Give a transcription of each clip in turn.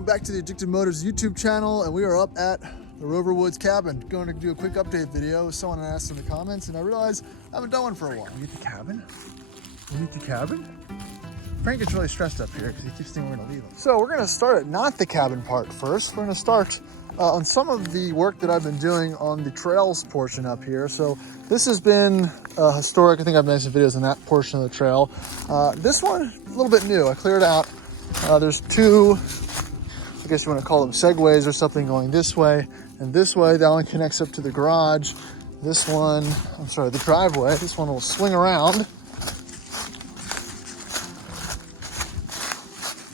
welcome back to the Addicted Motors YouTube channel, and we are up at the Rover Woods cabin. Going to do a quick update video. Someone asked in the comments, and I realized I haven't done one for a while. You meet the cabin? You meet the cabin? Frank gets really stressed up here because he keeps thinking we're gonna leave him. So we're gonna start at not the cabin part first. We're gonna start on some of the work that I've been doing on the trails portion up here. So this has been historic. I think I've made some videos on that portion of the trail. This one, a little bit new. I cleared out. There's two, I guess you want to call them segways or something, going this way and this way. That one connects up to the garage. This one, I'm sorry, the driveway. This one will swing around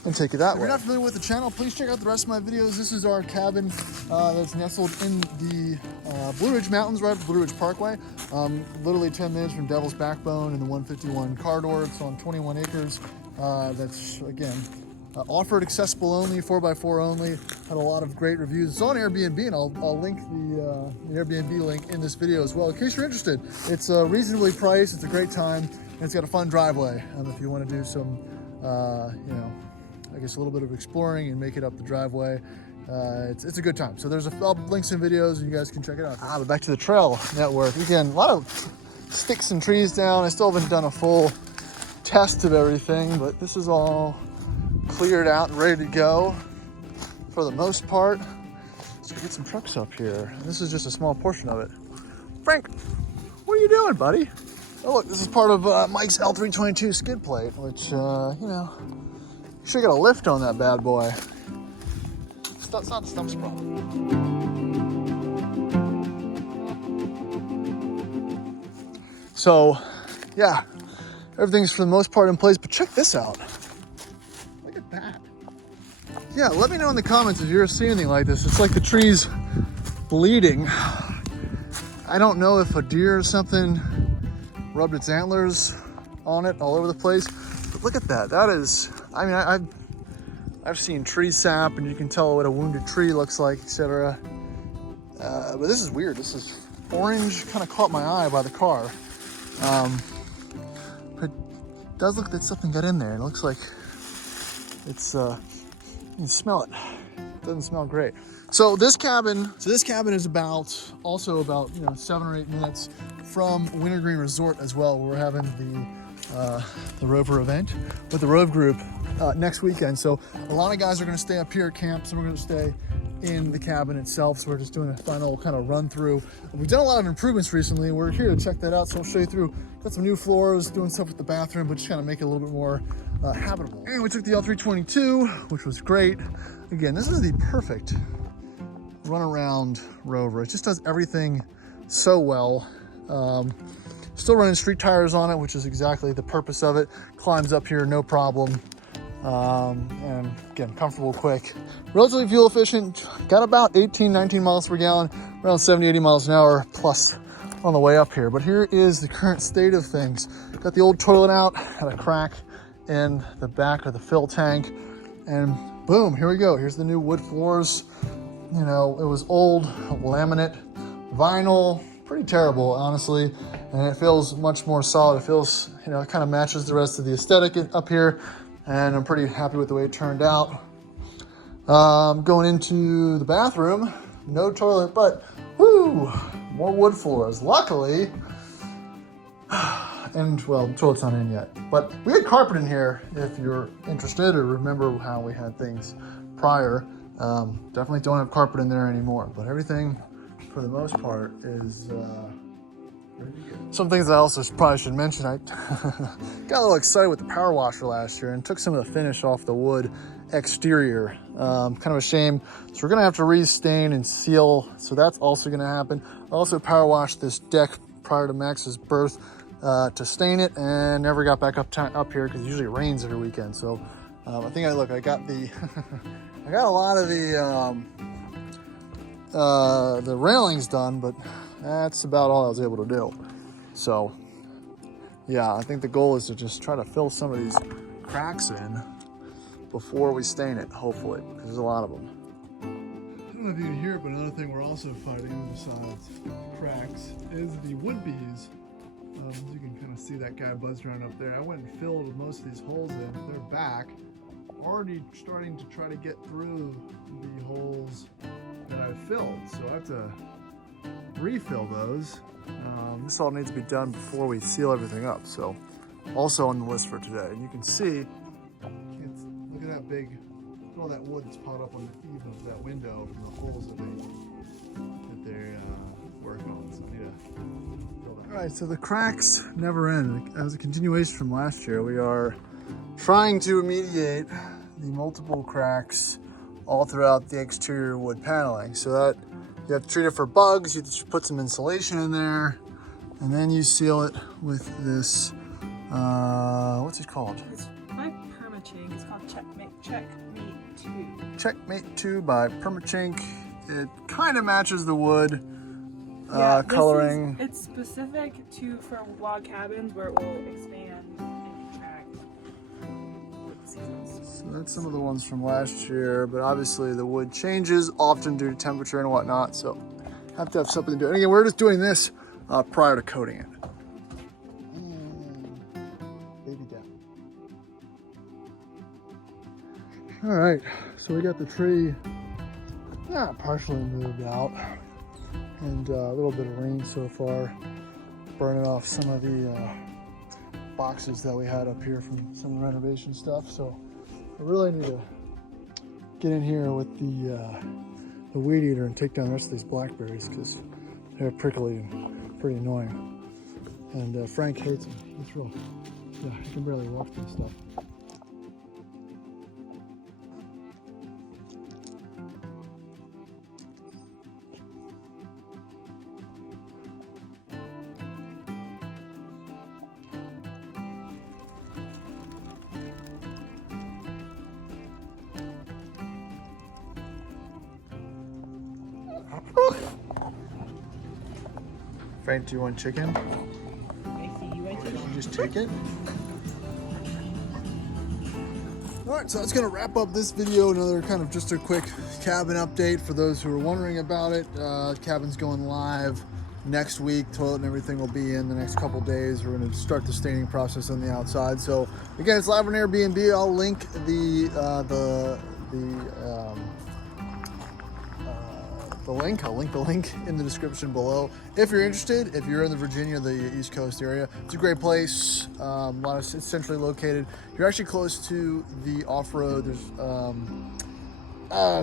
and take you that way. If you're not familiar with the channel, please check out the rest of my videos. This is our cabin that's nestled in the Blue Ridge Mountains, right at the Blue Ridge Parkway. Literally 10 minutes from Devil's Backbone and the 151 corridor. It's on 21 acres. That's, again, offered accessible only, 4x4 only. Had a lot of great reviews. It's on Airbnb, and I'll link the Airbnb link in this video as well, in case you're interested. It's reasonably priced, it's a great time, and it's got a fun driveway. If you want to do some, you know, I guess a little bit of exploring and make it up the driveway. It's a good time. So I'll link some videos and you guys can check it out. But back to the trail network. Again, a lot of sticks and trees down. I still haven't done a full test of everything, but this is all cleared out and ready to go for the most part. Let's get some trucks up here. This is just a small portion of it. Frank, what are you doing, buddy? Oh look, this is part of Mike's L322 skid plate, which, you know, should get a lift on that bad boy. It's not the stump's problem. So, yeah, everything's for the most part in place, but check this out. Look at that. Yeah, let me know in the comments if you're seeing anything like this. It's like the tree's bleeding. I don't know if a deer or something rubbed its antlers on it all over the place, but look at that. That is, I mean, I've seen tree sap, and you can tell what a wounded tree looks like, etc. But this is weird. This is orange, kind of caught my eye by the car. It does look that something got in there. It looks like it's, you can smell it. It doesn't smell great. So this cabin is also about, you know, 7 or 8 minutes from Wintergreen Resort as well. We're having the Rover event with the Rove group next weekend. So a lot of guys are going to stay up here at camp. Some are going to stay in the cabin itself. So we're just doing a final kind of run through. We've done a lot of improvements recently. We're here to check that out. So I'll show you through. Got some new floors, doing stuff with the bathroom, but just kind of make it a little bit more habitable. And we took the L322, which was great. Again, this is the perfect run around Rover. It just does everything so well. Still running street tires on it, which is exactly the purpose of it. Climbs up here, no problem. And again, comfortable, quick, relatively fuel efficient. Got about 18, 19 miles per gallon, around 70, 80 miles an hour plus on the way up here. But here is the current state of things. Got the old toilet out, had a crack in the back of the fill tank, and boom, here we go. Here's the new wood floors. You know, it was old laminate vinyl, pretty terrible, honestly, and it feels much more solid. It feels, you know, it kind of matches the rest of the aesthetic up here, and I'm pretty happy with the way it turned out. Going into the bathroom, no toilet, but whoo, more wood floors, luckily. And well, the toilet's not in yet, but we had carpet in here if you're interested or remember how we had things prior. Definitely don't have carpet in there anymore, but everything for the most part is ready to go. Some things I also probably should mention. I got a little excited with the power washer last year and took some of the finish off the wood exterior. Kind of a shame. So we're gonna have to restain and seal. So that's also gonna happen. I also power washed this deck prior to Max's birth to stain it, and never got back up here because it usually rains every weekend. So I think I got the I got a lot of the railings done, but that's about all I was able to do. So yeah, I think the goal is to just try to fill some of these cracks in before we stain it, hopefully, because there's a lot of them. I don't know if you can hear it, but another thing we're also fighting besides cracks is the wood bees. As you can kind of see that guy buzzed around up there. I went and filled most of these holes in. They're back. already starting to try to get through the holes that I've filled. So I have to refill those. This all needs to be done before we seal everything up. So also on the list for today. And you can see, look at that big, look at all that wood that's piled up on the eave of that window from the holes that they're working on. So I need to fill that. All right, so the cracks never end. As a continuation from last year, we are trying to remediate the multiple cracks all throughout the exterior wood paneling. So that you have to treat it for bugs, you have to put some insulation in there, and then you seal it with this, what's it called? It's by Permachink. It's called Checkmate 2. Checkmate 2 by Permachink. It kind of matches the wood coloring. It's specific for log cabins where it will expand and contract with the seasons. So that's some of the ones from last year, but obviously the wood changes often due to temperature and whatnot, so have to have something to do. And again, we're just doing this prior to coating it. Baby death. All right, so we got the tree partially moved out, and a little bit of rain so far, burning off some of the boxes that we had up here from some of the renovation stuff. So I really need to get in here with the weed eater and take down the rest of these blackberries because they're prickly and pretty annoying. And Frank hates them. It's real. Yeah, I can barely walk through stuff. Frank, do you want chicken? You just take it. All right, so that's gonna wrap up this video. Another kind of just a quick cabin update for those who are wondering about it. Cabin's going live next week. Toilet and everything will be in the next couple days. We're gonna start the staining process on the outside. So again, it's live on Airbnb. I'll link I'll link the link in the description below. If you're interested, if you're in the Virginia, the East Coast area, it's a great place. It's centrally located. You're actually close to the off-road. It's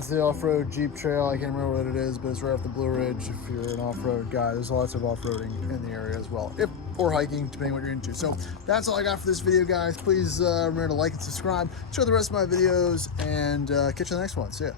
the off-road Jeep trail. I can't remember what it is, but it's right off the Blue Ridge. If you're an off-road guy, there's lots of off-roading in the area as well, or hiking, depending on what you're into. So that's all I got for this video, guys. Please remember to like and subscribe. Show the rest of my videos, and catch you on the next one. See ya.